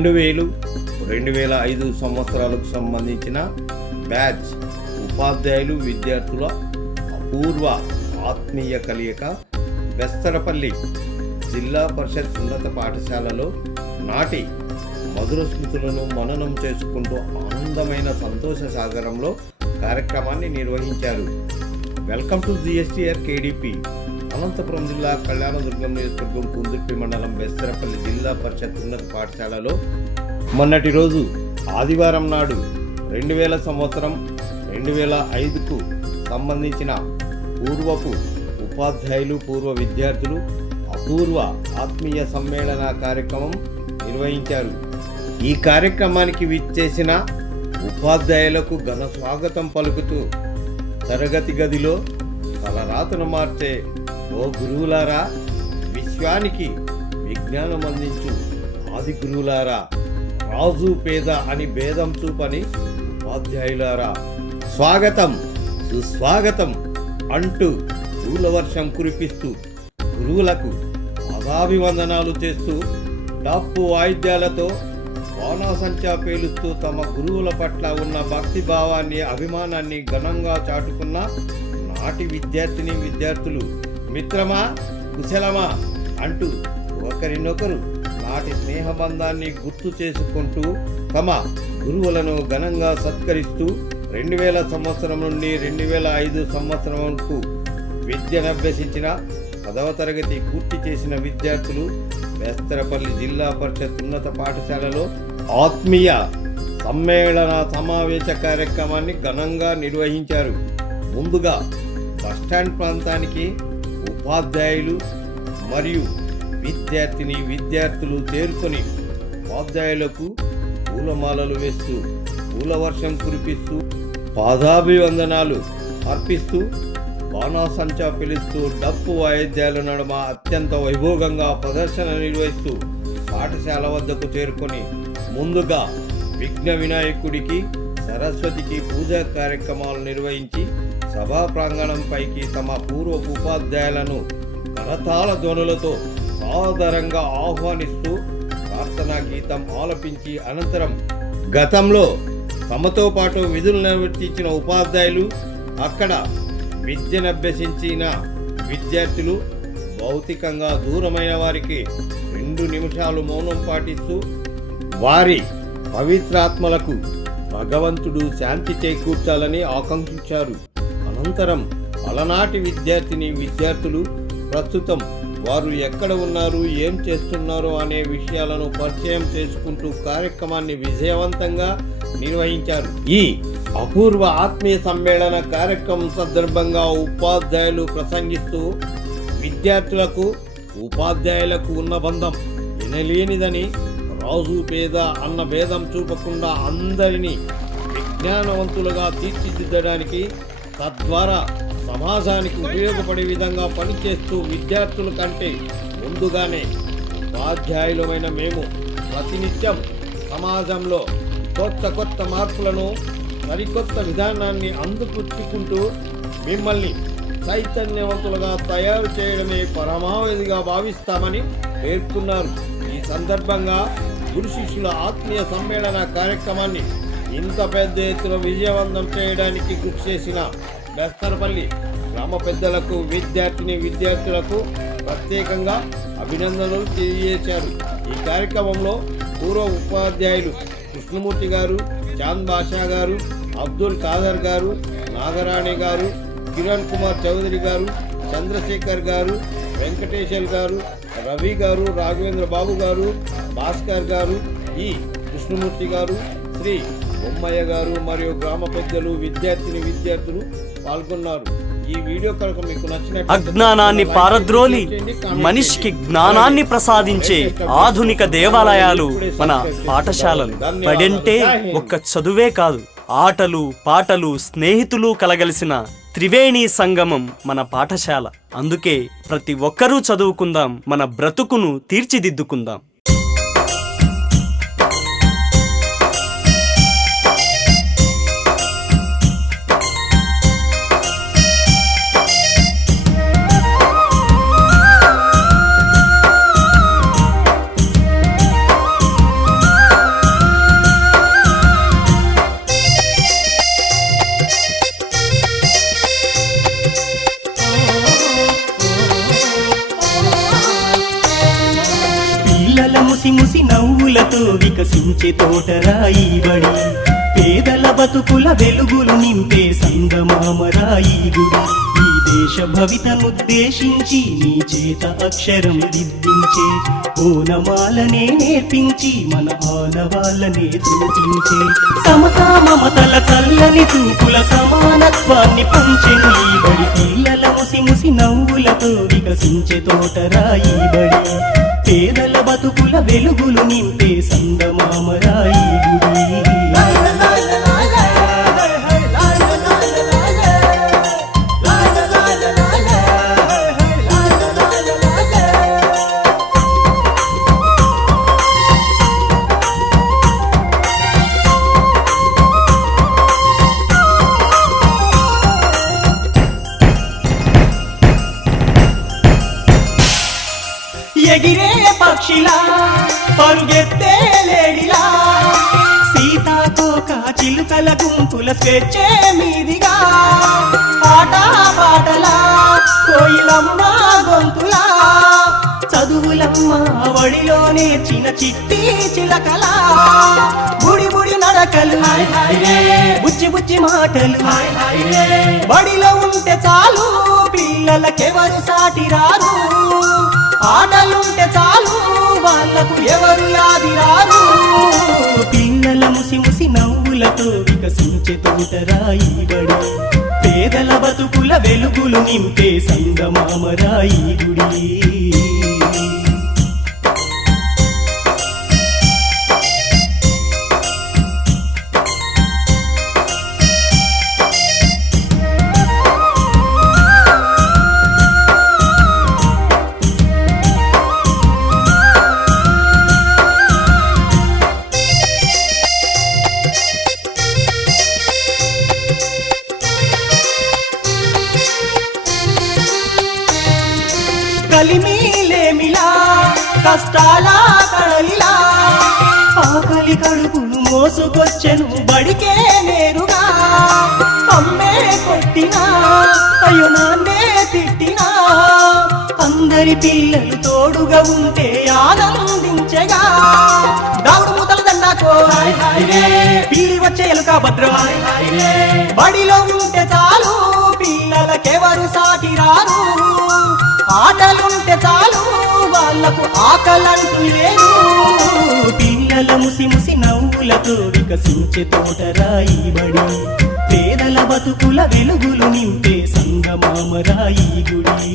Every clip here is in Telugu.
రెండు వేలు రెండు వేల ఐదు సంవత్సరాలకు సంబంధించిన బ్యాచ్ ఉపాధ్యాయులు విద్యార్థుల అపూర్వ ఆత్మీయ కలయిక బెస్తరపల్లి జిల్లా పరిషత్ ఉన్నత పాఠశాలలో నాటి మధుర స్మృతులను మననం చేసుకుంటూ ఆనందమైన సంతోష సాగరంలో కార్యక్రమాన్ని నిర్వహించారు. వెల్కమ్ టు జిఎస్టీఆర్ కేడిపి. అనంతపురం జిల్లా కళ్యాణదుర్గం నియోజకవర్గం కుందుర్పి మండలం బెస్తరపల్లి జిల్లా పరిషత్ ఉన్నత పాఠశాలలో మొన్నటి రోజు ఆదివారం నాడు రెండు వేల సంవత్సరం రెండు వేల ఐదుకు సంబంధించిన పూర్వపు ఉపాధ్యాయులు పూర్వ విద్యార్థులు అపూర్వ ఆత్మీయ సమ్మేళన కార్యక్రమం నిర్వహించారు. ఈ కార్యక్రమానికి విచ్చేసిన ఉపాధ్యాయులకు ఘన స్వాగతం పలుకుతూ తరగతి గదిలో తలరాతను మార్చే ఓ గురువులారా విశ్వానికి విజ్ఞానం అందించు. ఆది గురువులారా రాజు పేద అని భేదం చూపని ఉపాధ్యాయులారా స్వాగతం సుస్వాగతం అంటూ పూలవర్షం కురిపిస్తూ గురువులకు పదాభివందనాలు చేస్తూ డప్పు వాయిద్యాలతో బాణాసంచా పేలుస్తూ తమ గురువుల పట్ల ఉన్న భక్తి భావాన్ని అభిమానాన్ని ఘనంగా చాటుకున్న నాటి విద్యార్థిని విద్యార్థులు మిత్రమా కుశలమా అంటూ ఒకరినొకరు నాటి స్నేహబంధాన్ని గుర్తు చేసుకుంటూ తమ గురువులను ఘనంగా సత్కరిస్తూ రెండు వేల సంవత్సరం నుండి రెండు వేల ఐదు సంవత్సరంకు విద్యనభ్యసించిన పదవ తరగతి పూర్తి చేసిన విద్యార్థులు వేస్తరపల్లి జిల్లా పరిషత్ ఉన్నత పాఠశాలలో ఆత్మీయ సమ్మేళన సమావేశ కార్యక్రమాన్ని ఘనంగా నిర్వహించారు. ముందుగా బస్టాండ్ ప్రాంతానికి ఉపాధ్యాయులు మరియు విద్యార్థిని విద్యార్థులు చేరుకొని ఉపాధ్యాయులకు పూలమాలలు వేస్తూ పూల వర్షం కురిపిస్తూ పాదాభివందనాలు అర్పిస్తూ బాణాసంచా పిలుస్తూ డప్పు వాయిద్యాల నడుమ అత్యంత వైభోగంగా ప్రదర్శన నిర్వహిస్తూ పాఠశాల వద్దకు చేరుకొని ముందుగా విఘ్న వినాయకుడికి సరస్వతికి పూజా కార్యక్రమాలు నిర్వహించి సభా ప్రాంగణంపైకి తమ పూర్వపు ఉపాధ్యాయులను కరతాళ ధ్వనులతో సాదరంగా ఆహ్వానిస్తూ ప్రార్థనా గీతం ఆలపించి అనంతరం గతంలో తమతో పాటు విధులు నిర్వర్తించిన ఉపాధ్యాయులు అక్కడ విద్యనభ్యసించిన విద్యార్థులు భౌతికంగా దూరమైన వారికి రెండు నిమిషాలు మౌనం పాటిస్తూ వారి పవిత్రాత్మలకు భగవంతుడు శాంతి చేకూర్చాలని ఆకాంక్షించారు. అనంతరం అలనాటి విద్యార్థిని విద్యార్థులు ప్రస్తుతం వారు ఎక్కడ ఉన్నారు ఏం చేస్తున్నారు అనే విషయాలను పరిచయం చేసుకుంటూ కార్యక్రమాన్ని విజయవంతంగా నిర్వహించారు. ఈ అపూర్వ ఆత్మీయ సమ్మేళన కార్యక్రమం సందర్భంగా ఉపాధ్యాయులు ప్రసంగిస్తూ విద్యార్థులకు ఉపాధ్యాయులకు ఉన్న బంధం వినలేనిదని రాజు పేద అన్న భేదం చూపకుండా అందరినీ విజ్ఞానవంతులుగా తీర్చిదిద్దడానికి తద్వారా సమాజానికి ఉపయోగపడే విధంగా పనిచేస్తూ విద్యార్థుల కంటే ముందుగానే ఉపాధ్యాయులమైన మేము ప్రతినిత్యం సమాజంలో కొత్త కొత్త మార్పులను సరికొత్త విధానాన్ని అందిపుచ్చుకుంటూ మిమ్మల్ని చైతన్యవంతులుగా తయారు చేయడమే పరమావధిగా భావిస్తామని పేర్కొన్నారు. ఈ సందర్భంగా గురు శిష్యుల ఆత్మీయ సమ్మేళన కార్యక్రమాన్ని ఇంత పెద్ద ఎత్తున విజయవంతం చేయడానికి కృషి చేసిన బెస్తరపల్లి గ్రామ పెద్దలకు విద్యార్థిని విద్యార్థులకు ప్రత్యేకంగా అభినందనలు తెలియజేశారు. ఈ కార్యక్రమంలో పూర్వ ఉపాధ్యాయులు కృష్ణమూర్తి గారు చాంద్ బాషా గారు అబ్దుల్ ఖాదర్ గారు నాగరాణి గారు కిరణ్ కుమార్ చౌదరి గారు చంద్రశేఖర్ గారు వెంకటేశ్వర్ గారు రవి గారు రాఘవేంద్ర బాబు గారు భాస్కర్ గారు ఈ కృష్ణమూర్తి గారు శ్రీ బొమ్మయ్య గారు మరియు గ్రామ పెద్దలు విద్యార్థిని విద్యార్థులు పాల్గొన్నారు. ఈ వీడియో కనుక మీకు నచ్చిన అజ్ఞానాన్ని పారద్రోలి మనిషికి జ్ఞానాన్ని ప్రసాదించే ఆధునిక దేవాలయాలు మన పాఠశాలలు. బడంటే ఒక్క చదువే కాదు ఆటలు పాటలు స్నేహితులు కలగలిసిన త్రివేణి సంగమం మన పాఠశాల. అందుకే ప్రతి ఒక్కరూ చదువుకుందాం మన బ్రతుకును తీర్చిదిద్దుకుందాం. వికసించే తోటరాయి బడి. పేదల బతుకుల వెలుగులు నింపే సంగమామరాయి గుడి. ఈ దేశ భవితనుద్దేశించి నీ చేత అక్షరం దిద్దించే ఓనమాలనే నేర్పించి మన ఆనవాళ్ళనే చూపించే. సమతా మమతల చల్లని చూపుల సమానత్వాన్ని పంచెను ఈ బడి. పిల్లల ముసి ముసి నవ్వులతో వికసించే తోటరాయి బడి. బతుకుల వెలుగులు నింపే గుంపుల స్వేచ్ఛే మీదిగా. ఆట పాటలా కోయిలమ్మ గొంతులా. చదువులమ్మ వడిలో నేర్చిన చిట్టి చిలకలా. బుడి బుడి నడకలు బుచ్చి బుచ్చి మాటలు. బడిలో ఉంటే చాలు పిల్లలకెవరు సాటి రారు. ఆటలుంటే చాలు వాళ్ళకు ఎవరు యాది రారు. పిల్లల ముసి ముసి నవ్వులతో వికసించే తోటరాయి బడి పేదల బతుకుల వెలుగులు నింపే సంగమామరాయి గుడి ఆకలి కడుపులు మోసుకొచ్చెను బడికే నేరుగా. అమ్మే కొట్టినా అయ్యో నాన్నే తిట్టినా. అందరి పిల్లలు తోడుగా ఉంటే ఆనందించగా. పీడి వచ్చే ఎలుక భద్రం. బడిలో ఉంటే చాలు పిల్లలకెవరు సాటి రారు ఆటలుంటే చాలు వాళ్ళకు ఆకలంటూ లేదు పిల్లల ముసి ముసి నవ్వులతో వికసించే తోటరాయి బడి. పేదల బతుకుల వెలుగులు నింపే సంగమామరాయి గుడి.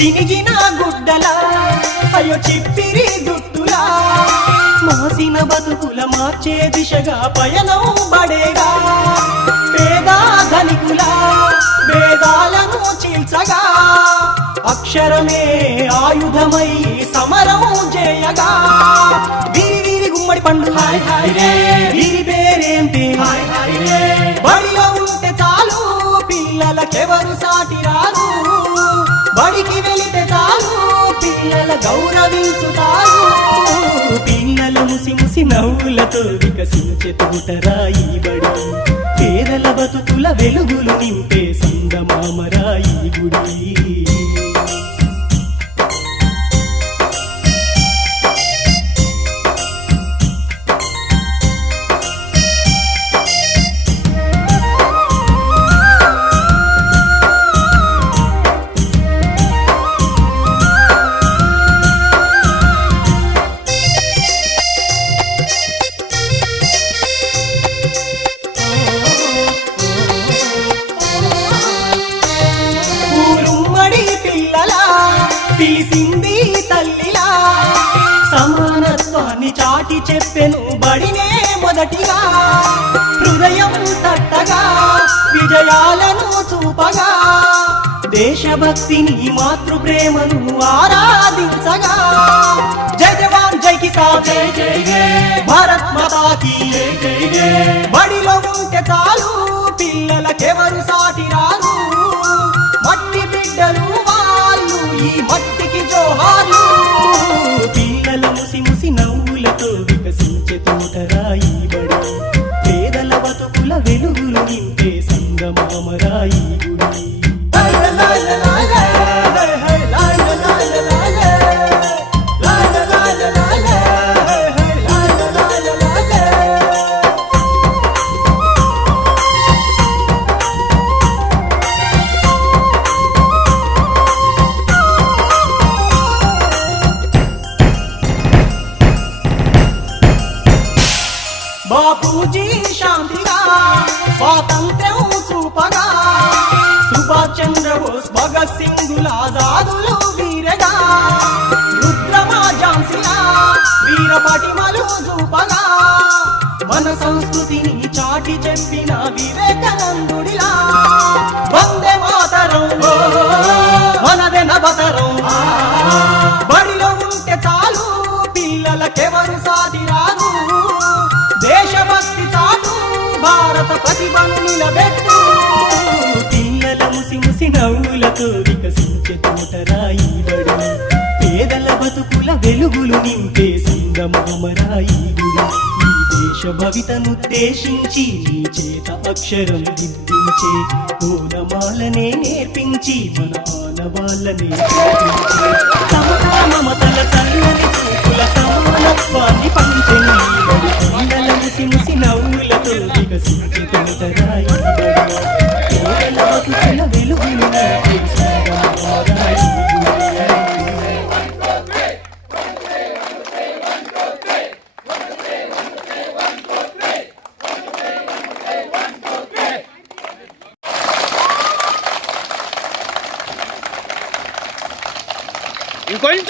చినిగిన గుడ్డలా అయ్యో చిప్పిరి దుట్టులా మాసిన బతుకుల మార్చే దిశగా పయనం బడేగా పేదా ధనికులా వేదాలను చీల్చగా. అక్షరమే ఆయుధమై సమరం చేయగా. వీరి వీరి గుమ్మడి పండు వీరి పేరేంటి? బడిలో ఉంటే చాలు పిల్లలకెవరు సాటి గౌరవించుతారు. పిల్లల ముసి ముసి నవ్వులతో వికసించే తోటరాయి బడి. పేదల బతుకుల వెలుగులు నింపే సందమామరాయి గుడి. మొదటిగా హృదయం తట్టగా విజయాలను చూపగా దేశభక్తిని మాతృ ప్రేమను ఆరాధించగా. జై జవాన్ జై కిసాన్ జై జై భారత్ మాతాకి జై. బడిలో ఉంటే చాలు పిల్లలకెవరు సాటి బాపూజీ శాంతిగా స్వాతంత్ర్యం చూపగా సుభాష్ చంద్రబోస్ భగత్ సింగుల ఆజాదులు వీరగా రుద్రమా ఝాన్సీలా వీర పటిమలు చూపగా మన సంస్కృతిని చాటి చెప్పిన వివేకానందుడిలా. వందే మాతరం మనదే నవతరం. బడిలో ఉంటే చాలు పిల్లలకెవరు సాటి రాదు. దేశభక్తి చాటు భారత ప్రతిభను నిలబెట్టు బతుకుల వెలుగులు నింపే సింగమామరాయి గుడి ఈ దేశ భవితనుద్దేశించి నీ చేత అక్షరం దిద్దించే ఓనమాలనే నేర్పించి మన ఆనవాళ్ళనే సమతా మమతల చల్లని చూపుల సమానత్వాన్ని పంచని బడి పిల్లల ముసి ముసి నవ్వులతో వికసించి తోటరాయి వెలుగులు నింపే సంగమామరాయి గుడి 观音